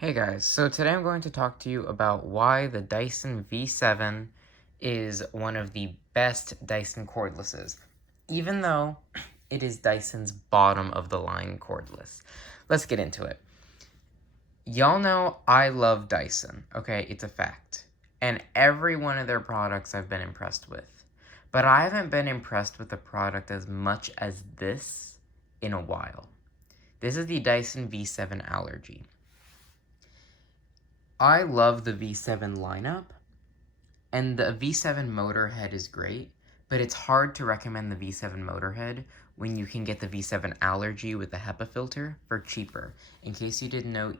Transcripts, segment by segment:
Hey guys, so today I'm going to talk to you about why the Dyson V7 is one of the best Dyson cordlesses, even though it is Dyson's bottom of the line cordless. Let's get into it. Y'all know I love Dyson, okay? It's a fact. And every one of their products I've been impressed with. But I haven't been impressed with a product as much as this in a while. This is the Dyson V7 Allergy. I love the V7 lineup, and the V7 Motorhead is great, but it's hard to recommend the V7 Motorhead when you can get the V7 Allergy with the HEPA filter for cheaper. In case you didn't know,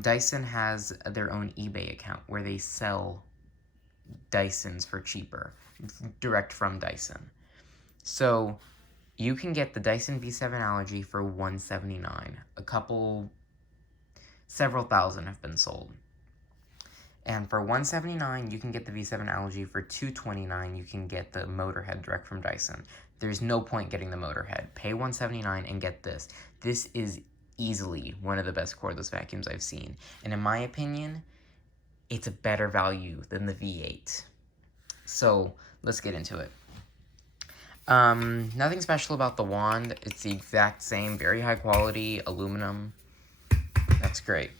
Dyson has their own eBay account where they sell Dysons for cheaper, direct from Dyson. So you can get the Dyson V7 Allergy for $179. Several thousand have been sold. And for $179, you can get the V7 Allergy. For $229, you can get the Motorhead direct from Dyson. There's no point getting the Motorhead. Pay $179 and get this. This is easily one of the best cordless vacuums I've seen. And in my opinion, it's a better value than the V8. So let's get into it. Nothing special about the wand. It's the exact same, very high quality aluminum. That's great.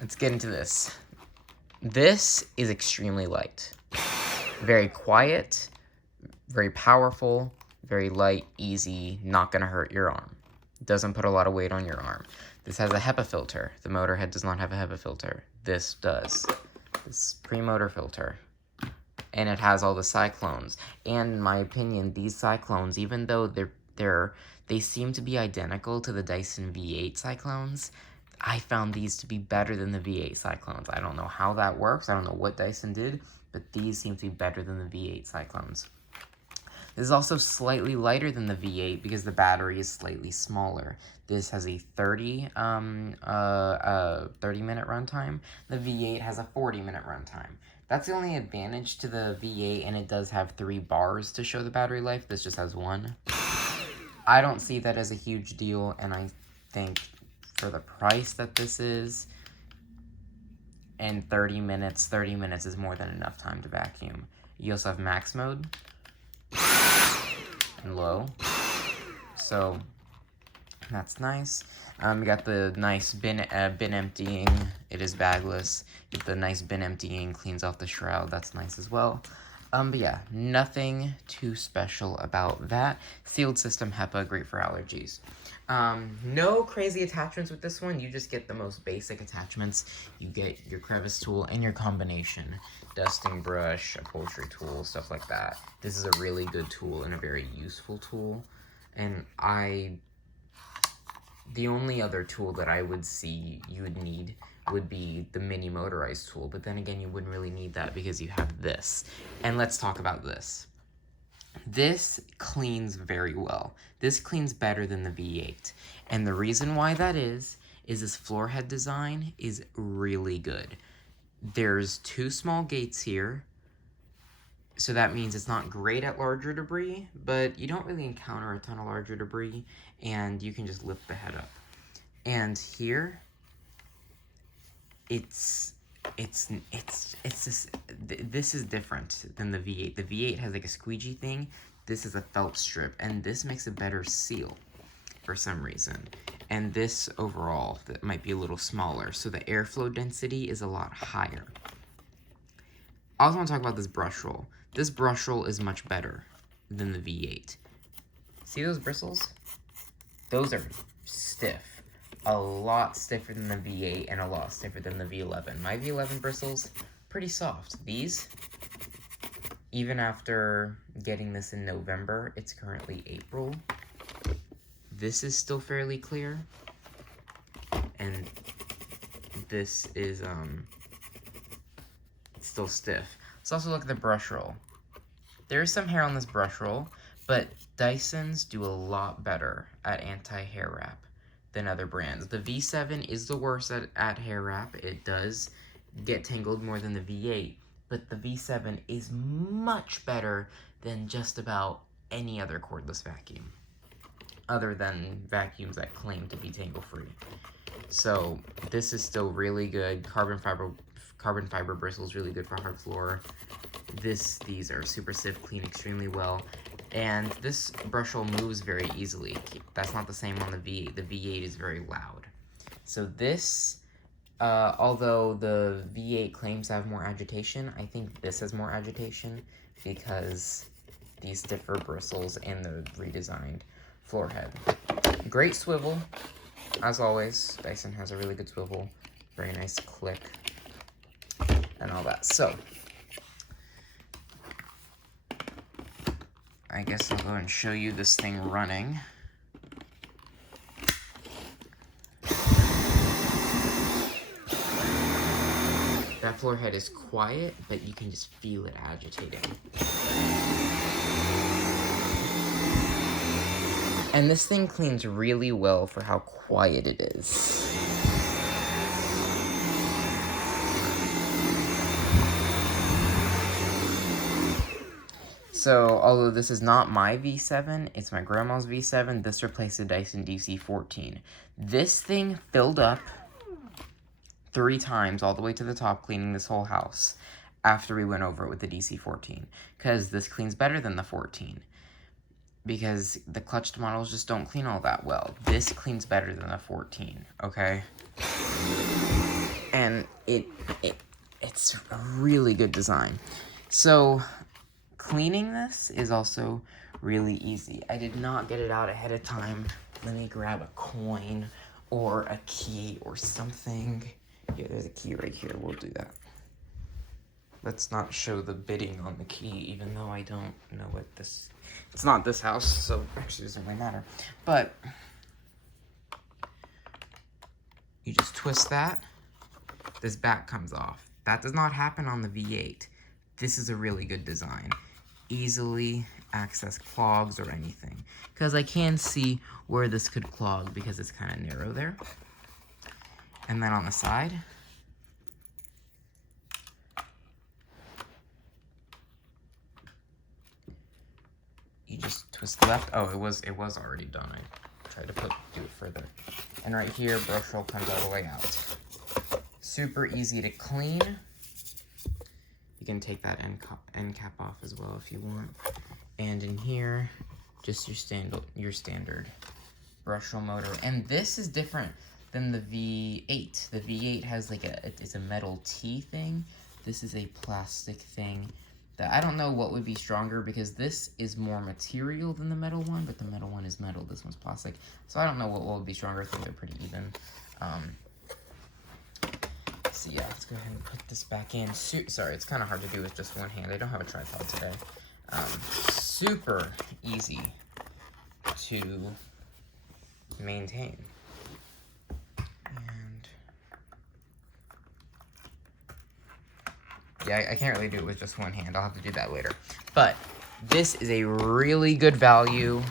Let's get into this. This is extremely light. Very quiet, very powerful, very light, easy, not gonna hurt your arm. Doesn't put a lot of weight on your arm. This has a HEPA filter. The Motorhead does not have a HEPA filter. This does. This pre-motor filter. And it has all the cyclones. And in my opinion, these cyclones, even though they seem to be identical to the Dyson V8 cyclones, I found these to be better than the V8 cyclones. I don't know how that works. I don't know what Dyson did, but these seem to be better than the V8 cyclones. This is also slightly lighter than the V8 because the battery is slightly smaller. This has a 30-minute runtime. The V8 has a 40-minute runtime. That's the only advantage to the V8, and it does have 3 bars to show the battery life. This just has 1. I don't see that as a huge deal, and I think for the price that this is, and 30 minutes is more than enough time to vacuum. You also have max mode and low, so that's nice. You got the nice bin emptying. It is bagless. You get the nice bin emptying, cleans off the shroud. That's nice as well. But yeah, nothing too special about that. Sealed system HEPA, great for allergies. No crazy attachments with this one. You just get the most basic attachments. You get your crevice tool and your combination. Dusting brush, upholstery tool, stuff like that. This is a really good tool and a very useful tool. And the only other tool that I would see you would need would be the mini motorized tool. But then again, you wouldn't really need that because you have this. And let's talk about this. This cleans very well. This cleans better than the V8. And the reason why that is this floor head design is really good. There's 2 small gates here. So that means it's not great at larger debris, but you don't really encounter a ton of larger debris, and you can just lift the head up. And here, this is different than the V8. The V8 has like a squeegee thing. This is a felt strip, and this makes a better seal for some reason. And this overall, that might be a little smaller, so the airflow density is a lot higher. I also want to talk about this brush roll. This brush roll is much better than the V8. See those bristles? Those are stiff. A lot stiffer than the V8 and a lot stiffer than the V11. My V11 bristles, pretty soft. These, even after getting this in November, it's currently April. This is still fairly clear. And this is, it's still stiff. Let's also look at the brush roll. There's some hair on this brush roll, but Dysons do a lot better at anti-hair wrap than other brands. The V7 is the worst at hair wrap. It does get tangled more than the V8, but the V7 is much better than just about any other cordless vacuum, other than vacuums that claim to be tangle-free. So this is still really good. Carbon fiber bristles, really good for hard floor. These are super stiff, clean extremely well. And this brush roll moves very easily. That's not the same on the V8. The V8 is very loud. So this, although the V8 claims to have more agitation, I think this has more agitation because these stiffer bristles and the redesigned floor head. Great swivel, as always. Dyson has a really good swivel. Very nice click and all that. So I guess I'll go and show you this thing running. That floor head is quiet, but you can just feel it agitating. And this thing cleans really well for how quiet it is. So, although this is not my V7, it's my grandma's V7, this replaced the Dyson DC-14. This thing filled up 3 times all the way to the top, cleaning this whole house after we went over it with the DC-14. Because this cleans better than the 14. Because the clutched models just don't clean all that well. This cleans better than the 14, okay? And it's a really good design. So cleaning this is also really easy. I did not get it out ahead of time. Let me grab a coin or a key or something. Yeah, there's a key right here. We'll do that. Let's not show the bidding on the key, even though I don't know what this... It's not this house, so actually it doesn't really matter. But you just twist that. This back comes off. That does not happen on the V8. This is a really good design. Easily access clogs or anything. Because I can see where this could clog because it's kind of narrow there. And then on the side, you just twist left. Oh, it was already done. I tried to do it further. And right here, brush roll comes all the way out. Super easy to clean. You can take that end cap off as well if you want. And in here, just your standard brush roll motor. And this is different than the V8. The V8 has like it's a metal T thing. This is a plastic thing. I don't know what would be stronger because this is more material than the metal one, but the metal one is metal, this one's plastic. So I don't know what would be stronger. I think they're pretty even. So yeah, let's go ahead and put this back in. Sorry, it's kind of hard to do with just one hand. I don't have a tripod today. Super easy to maintain. Yeah, I can't really do it with just one hand. I'll have to do that later. But this is a really good value.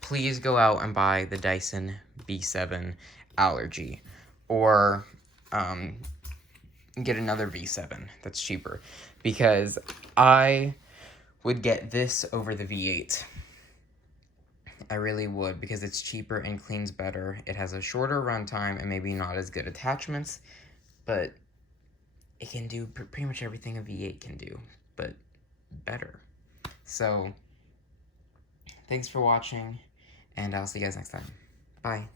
Please go out and buy the Dyson V7 Allergy. Or get another V7 that's cheaper. Because I would get this over the V8. I really would, because it's cheaper and cleans better. It has a shorter runtime and maybe not as good attachments. But it can do pretty much everything a V8 can do, but better. So, thanks for watching, and I'll see you guys next time. Bye.